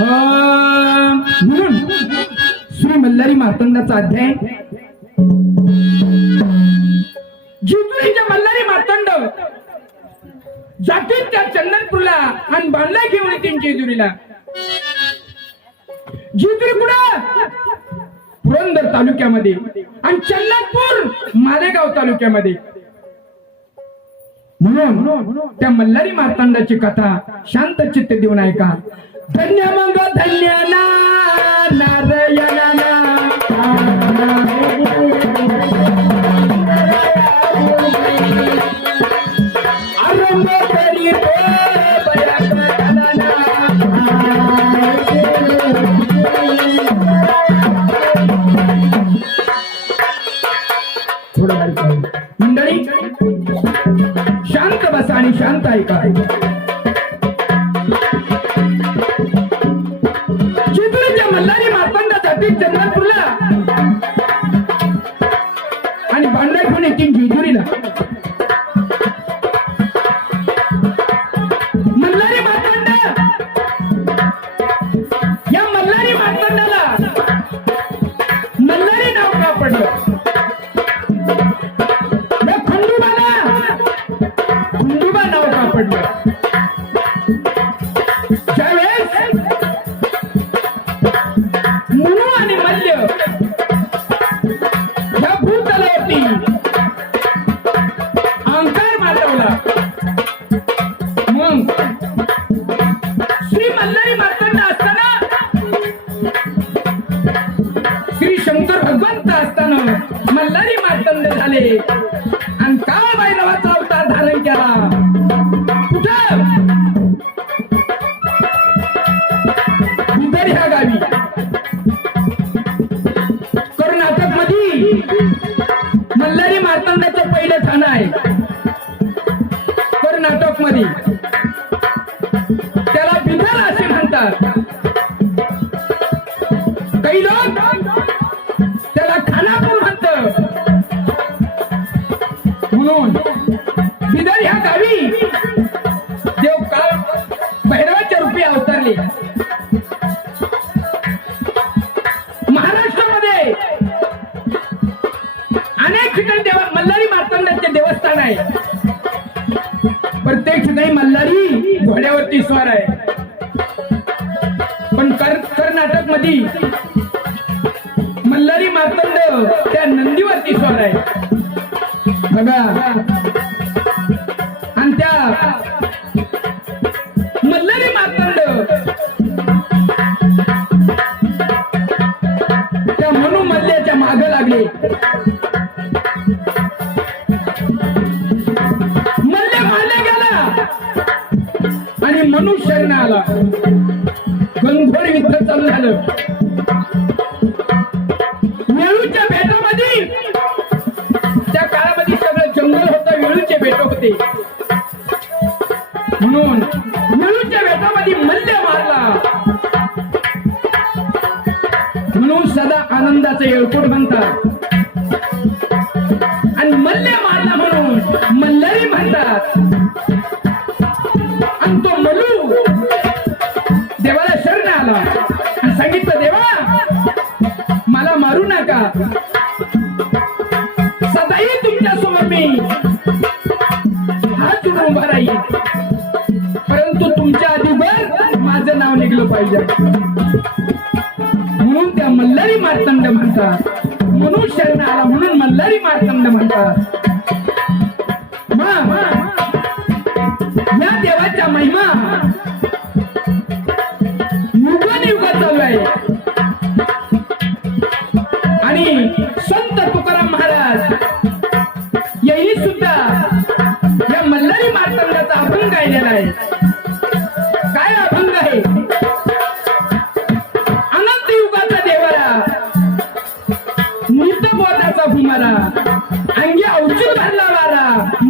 म्हणून श्री मल्हारी मार्तंडाचा अध्याय. जिजुरीच्या मल्हारी मार्तंड. जातील त्या चंदनपूरला आणि बांधला घेऊन येतील जेजुरीला. जिजुरी कुठं? पुरंदर तालुक्यामध्ये आणि चंदनपूर मालेगाव तालुक्यामध्ये. म्हणून त्या मल्हारी मार्तांडाची कथा शांत चित्त देऊन ऐका. ధన్యమంగ ధన్యనా నారాయణ आहे. कर्नाटकमध्ये करता नाही. प्रत्येक नाही मल्हारी घोड्यावरती स्वार आहे. पण कर्नाटकमध्ये मल्हारी मातंड त्या नंदीवरती स्वार आहे. बघा. आणि त्या निघलं पाहिजे. म्हणून त्या मल्हारी मार्तंड म्हणतात. म्हणून शरण आला म्हणून मल्हारी मार्तंड म्हणतात. या देवाच्या महिमा.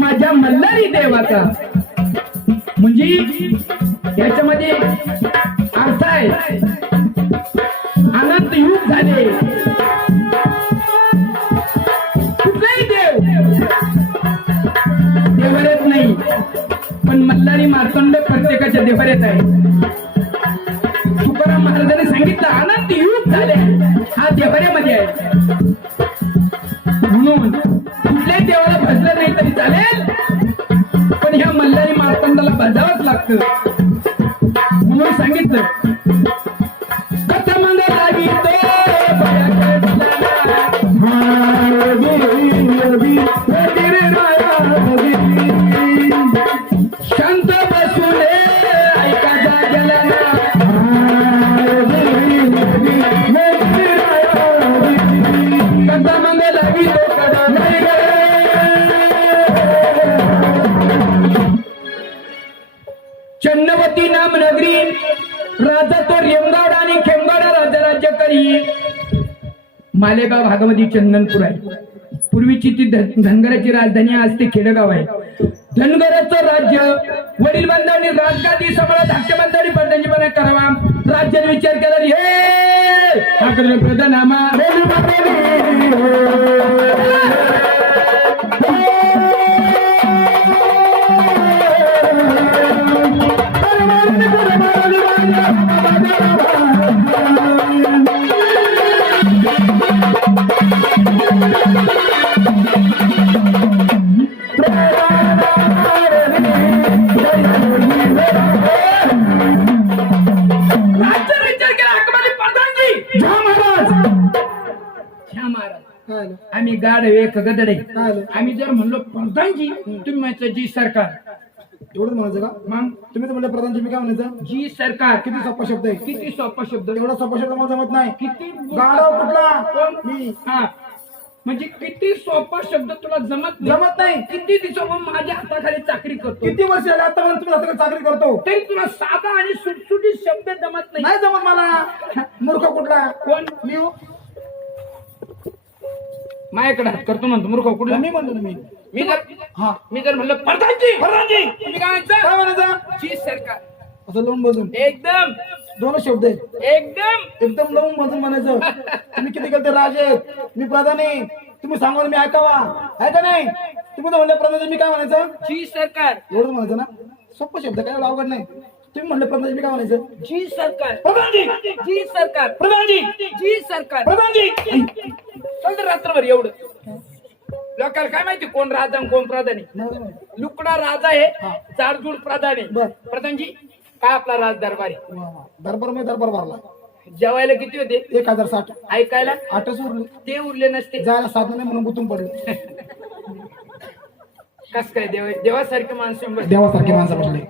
माझ्या मल्लारी देवाचा. म्हणजे याच्यामध्ये अर्थ आहे. मालेगाव भागामध्ये चंदनपूर आहे. पूर्वीची ती धनगराची राजधानी आज ते खेडेगाव आहे. धनगराचं राज्य वडील बंधांनी राजगादी समाजात धाकट्या बंधांनी बंधांची करावा. राज्याने विचार केला हे! ठाकरे एक गदडे. आलं? आम्ही जर म्हणलो प्रधानजी तुम्ही म्हणायचं जी सरकार. एवढंच म्हणायचं का? मग? तुम्ही तर म्हणले प्रधानजी मी काय म्हणायचं? जी सरकार. किती सोपा शब्द आहे? किती सोपा शब्द? एवढा सोपा शब्द मला जमत नाही. किती गाढव कुठला? मी. हा. म्हणजे किती सोपा शब्द तुला जमत नाही? जमत नाही. किती दिवस माझ्या हाताखाली चाकरी करतो? किती वर्ष झाले आता तुम्ही आता चाकरी करतो? तरी तुला साधा आणि सुटसुटीत शब्द जमत नाही. नाही जमत मला. मूर्ख कुठला? कोण? मी हो. माझ्याकडे हात करतो म्हणतो मूर्ख कुठला? मी म्हणतो ना मी. मी जर हा. मी जर म्हणलं प्रधानजी प्रधानजी तुम्ही काय काय म्हणायचं? म्हणायचं जी सरकार. असं लावून बसून. एकदम. दोन शब्द आहेत. एकदम. एकदम लावून बसून म्हणायचं. तुम्ही किती केलं राजे मी प्रधान. आहे तुम्ही सांगा मी ऐकावा. ऐका नाही? तुम्ही तर म्हणले प्रधानजी मी काय म्हणायचं? जी सरकार. एवढंच म्हणायचं ना? सोपं शब्द काय एवढं अवघड नाही. तुम्ही म्हणले प्रधानजी मी काय म्हणायचं? जी सरकार. प्रधानजी जी सरकार. प्रधानजी जी सरकार. प्रधानजी चल रात्रभर एवढं? लोकांना काय माहिती कोण राजा आणि कोण प्रधान? आहे. लुकडा राजा आहे जाडजूड प्रधान आहे. प्रधानजी काय आपला राज दरबार आहे. दरबार मी दरबार भरला. जेवायला किती होते? एक हजार साठ. ऐकायला? आठच उरले. ते उरले नसते. जायला साधन नाही म्हणून गुतून पडले. कस काय देव देवासारखे माणसं देवासारखे माणसं बसले.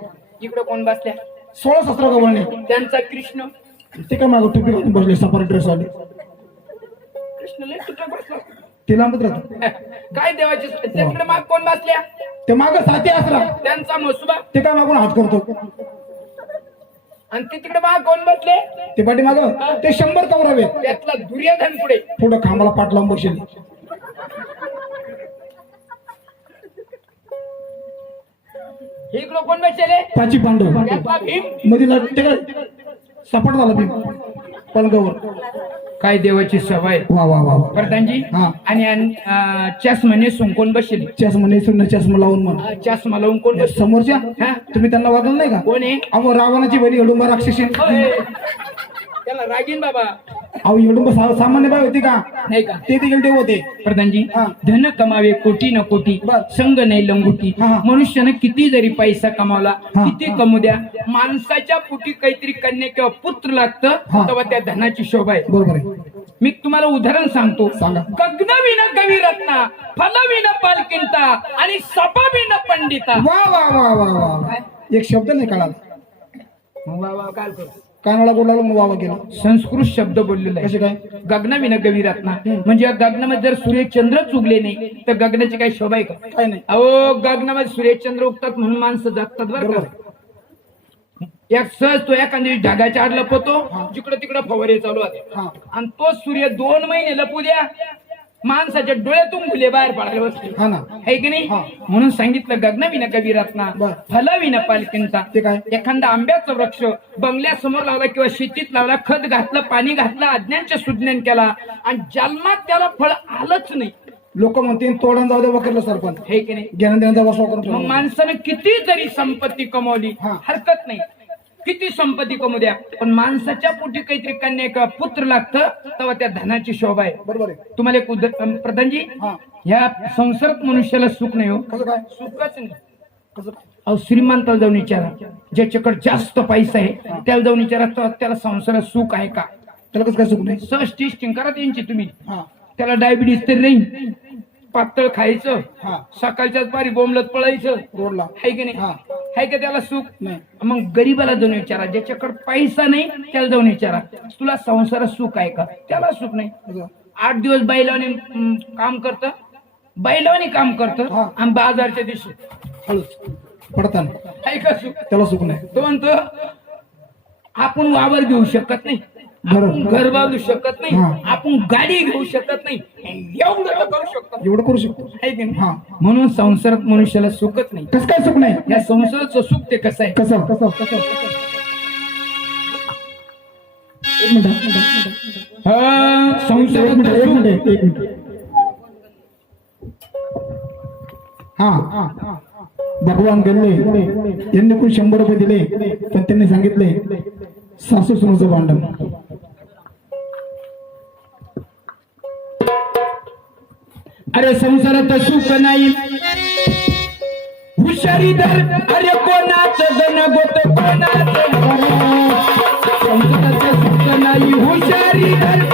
इकडे कोण बसल्या? सोळा शस्त्र गवळणे. त्यांचा कृष्ण. ते काय मागं टोपी घालून बसले सफारी ड्रेस वाले. ते लांबत राहतो. काय देवाचे माग कोण बसल्या? ते माग साथी असला. त्यांचा मसुबा. ते काय मागून हात करतो? आणि ते तिकडे माग कोण बसले? ते पाठी माग? ते शंभर कवरावे. त्यातला दुर्योधन पुढे. पुढं खांबाला पाठ लावून बसेल हे इकडं कोण बसले? पाची पांडव. त्यातला सपाट झाला भीम पलगावर. काय देवाची सवय. वा वा वा वा. प्रधानजी हा. आणि सोंग कोण बसले. चष्मा नाही सुन्न चष्मा लावून म्हण. चष्मा लावून कोण बसले? समोरच्या? हा? तुम्ही त्यांना वागलं नाही का? कोण? आहे अहो रावणाची बहिणी येडुंबा राक्षसी होय. त्याला रागीन बाबा अहो सा- सामान्य बाय होती का नाही का ते देखील देव होते प्रधानजी हा. धन कमावे कोटी न कोटी बर. संग नाही लंगुटी हा, हा. मनुष्यानं किती जरी पैसा कमावला हा. किती कमू द्या माणसाच्या पोटी काहीतरी कन्या किंवा पुत्र लागतं हा. तेव्हा त्या धनाची शोभा आहे बरोबर आहे मी तुम्हाला उदाहरण सांगतो सांगा. गगनविन कवी रत्ना फलविन पालकिंता आणि सपाविन पंडिता वा वा वा वा वा वा एक शब्द नाही कळाला वा वा काय करतो कानाला गोड मग वावा केला. संस्कृत शब्द बोललेला कसे आहे काय गगनविन कवी रत्ना म्हणजे या गगनामध्ये जर सूर्यचंद्र चुगले नाही तर गगनाची काही शोभा आहे का? काय नाही. अहो गगनामध्ये सूर्यचंद्र उगतात म्हणून माणसं जगतात बरं का. एक सहज तो एखाद्या ढगाच्या आड लपवतो जिकडं तिकडं फवारे चालू आहे आणि तो सूर्य दोन महिने लपू द्या माणसाच्या डोळ्यातून मुले बाहेर पडायला बसले. हा ना. है की नाही. म्हणून सांगितलं गगनविन कवी रत्ना बर. फलविन ते काय? एखादा आंब्याचा वृक्ष बंगल्यासमोर लावला किंवा शेतीत लावला खत घातलं पाणी घातलं अज्ञानचे सुज्ञान केला आणि जन्मात त्याला फळ आलंच नाही. लोक म्हणते तोडून जाऊ दे वकरलं सरपंच. हे की नाही? ज्ञान देण्याचा वर्ष करून मग ठेवला. माणसानं किती जरी संपत्ती कमवली हा. हरकत नाही. किती संपत्ती कमू द्या? पण माणसाच्या पोटी काहीतरी कन्या किंवा पुत्र लागतं तेव्हा त्या धनाची शोभा आहे. बरोबर आहे. तुम्हाला एक उद- अं, प्रधानजी हा. ह्या संसारात मनुष्याला सुख नाही हो. कसं काय? सुखच नाही. कसं काय? अहो श्रीमंताला जाऊन विचारा. ज्याच्याकडे जास्त पैसा आहे त्याला जाऊन विचारा त्याला संसारात सुख आहे का? त्याला कसं काय सुख नाही? सहज टेस्टिंग करा त्यांची तुम्ही. हा. त्याला डायबिटीस तरी नाही. पातळ खायचं. हा. सकाळच्याच पारी बोंबलत पळायचं. रोडला. आहे की नाही? आहे का त्याला सुख? नाही. मग गरीबाला जाऊन विचारा ज्याच्याकडे पैसा नाही त्याला जाऊन विचारा. तुला संसारात सुख आहे का? त्याला सुख नाही. कसं आठ दिवस बैलाने अं, काम करत. बैलाने काम करत हा. आणि बाजारच्या दिवशी. हळूच. पडताना. आहे का सुख? त्याला सुख नाही. तो म्हणतो आपण वावर घेऊ शकत नाही. आपण घर बांधू शकत नाही हा. आपण गाडी घेऊ शकत नाही एवढं तर करू शकतो. एवढं करू शकतो. आहे की नाही? हा. म्हणून संसारात मनुष्याला सुखच नाही. कसं काय सुख नाही? या संसाराचं सुख ते कसं आहे? कसं? कसं? कसं? एक मिनिट एक मिनिट हा, एक संसाराचं मिनिट एक सुख. मिनिट एक मिनिट. हा. भगवान गल्ले यांनी पण शंभर रुपये दिले पण त्यांनी सांगितले सासू सुनाचं भांडण अरे संसारात सुख नाही हुशारी धर अरे कोणाचं जण गोत कोणाचं गण. संसारात सुख नाही हुशारी धर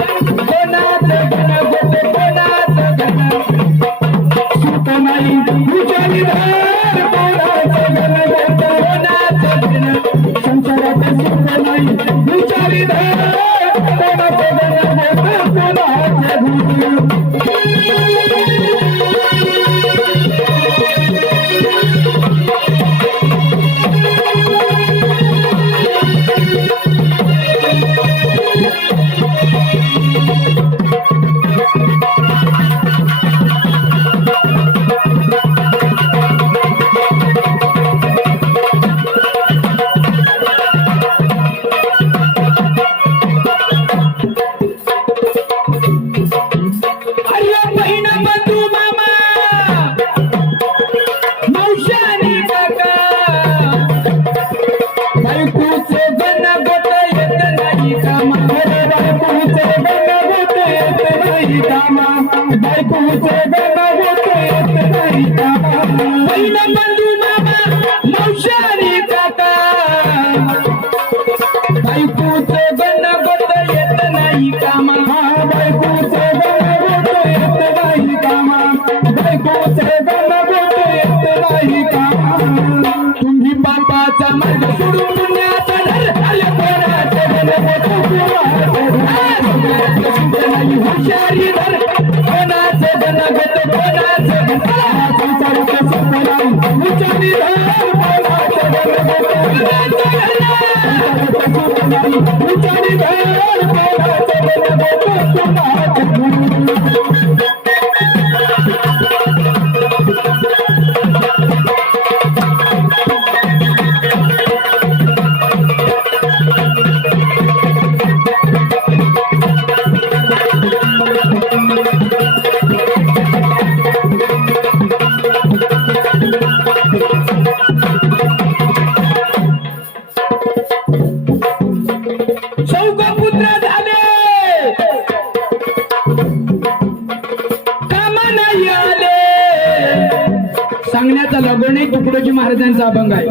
महाराजांचा अभंग आहे.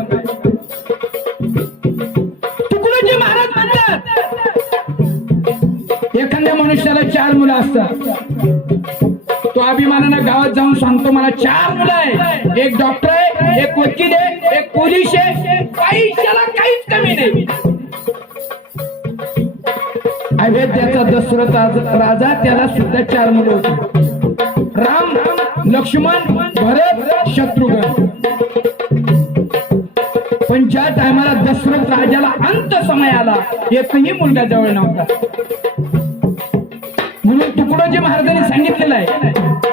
तुकडोजी महाराज म्हणतात एखाद्या मनुष्याला चार मुलं असतात. तो अभिमानानं गावात जाऊन सांगतो मला चार मुलं आहे एक डॉक्टर आहे एक वकील आहे एक पोलीस आहे. पैशाला काहीच कमी नाही. अयोध्याचा दशरथ राजा त्याला सुद्धा चार मुलं होती. राम लक्ष्मण भरत शत्रुघ्न. पण ज्या टायमाला दशरथ राजाला अंत समय आला एकही मुलगा जवळ नव्हता. म्हणून तुकडोजी महाराजांनी सांगितलेलं आहे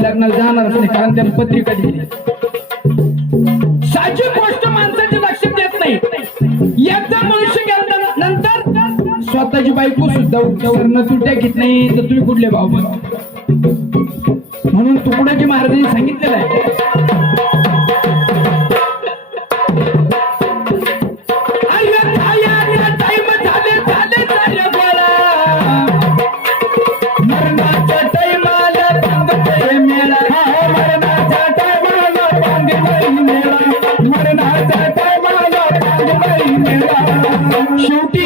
मी लग्नाला जाणारच नाही कारण त्यांनी पत्रिका दिली. साची गोष्ट माणसाच्या लक्षात देत नाही. एकदा मनुष्य गेल्यानंतर स्वतःची बायको सुद्धा तुट्या घेत नाही तर तुम्ही कुठले भाऊ म्हणून तुकड्याची महाराजांनी सांगितलेलं आहे.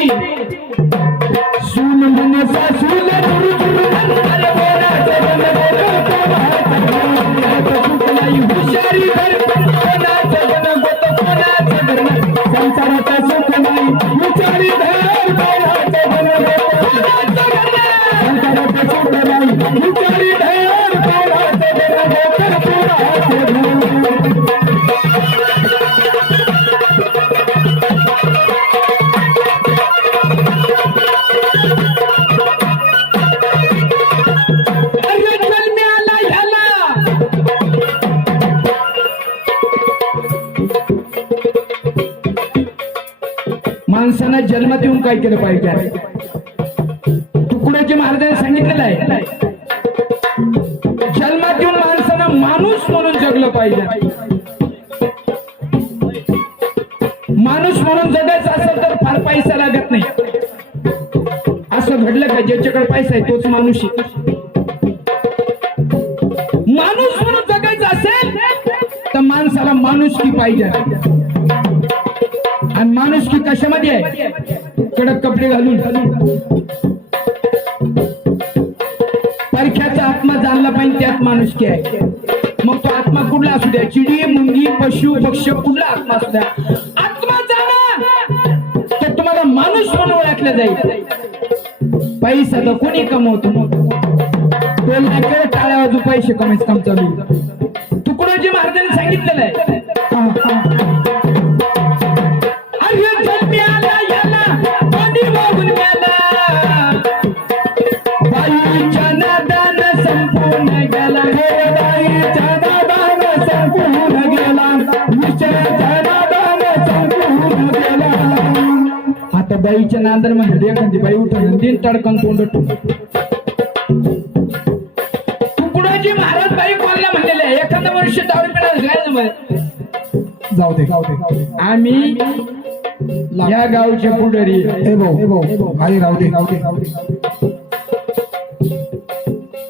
Sim. माणसानं जन्मात येऊन काय केलं पाहिजे? तुकड्याचे महाराजांनी सांगितलेलं आहे? जन्मात येऊन माणसानं माणूस म्हणून जगलं पाहिजे. माणूस म्हणून जगायचं असेल तर फार पैसा लागत नाही. असं घडलं का? ज्याच्याकडे पैसा आहे तोच माणूस माणूस म्हणून जगायचं असेल तर माणसाला माणूस की पाहिजे. आणि माणुसकी कशामध्ये आहे? कडक कपडे घालून. परख्याचा आत्मा जाणला पाहिजे त्यात माणुसकी आहे. मग तो आत्मा कुठला असू द्या? चिडी मुंगी पशु पक्ष कुठला आत्मा असू द्या? आत्मा जाणा! तर तुम्हाला माणूस म्हणून ओळखलं जाईल. पैसा तर कोणी कमवतो? बोल टाळ्या बाजू पैसे कमायचं काम चालू तुकडोजी महाराजांनी सांगितलेलं आहे? बाईच्या नांदर म्हणजे एखादी बाई उठून दिन तडकन तोंड तुकडोजी महाराज बाई कोणला म्हणलेले? एखादा मनुष्य दारू पिणार जाऊ दे जाऊ दे. आम्ही या गावचे पुढारी भाऊ भाऊ आई राहू दे राहू दे. राहू दे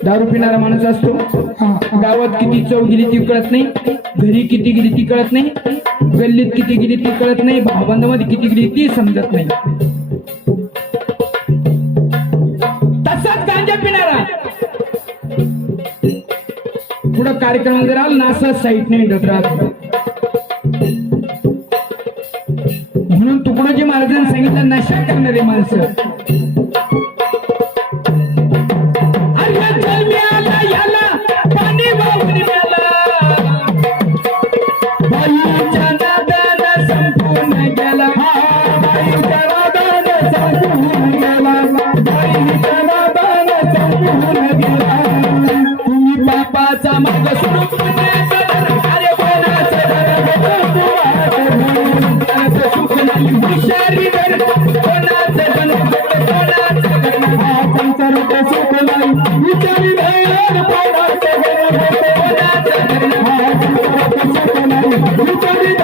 दारू पिणारा माणूस असतो. हा, हा. गावात किती चव गेली ती कळत नाही. घरी किती गेली ती कळत नाही. गल्लीत किती गेली ती कळत नाही. भावबंदामध्ये किती गेली ती समजत नाही. पिणारा. पुढं कार्यक्रम जर आला नासा साईट साईटने हिंडत राहतो. म्हणून तुकडोजी महाराजांनी सांगितलं नशा करणारे माणसं. हा संसाराचं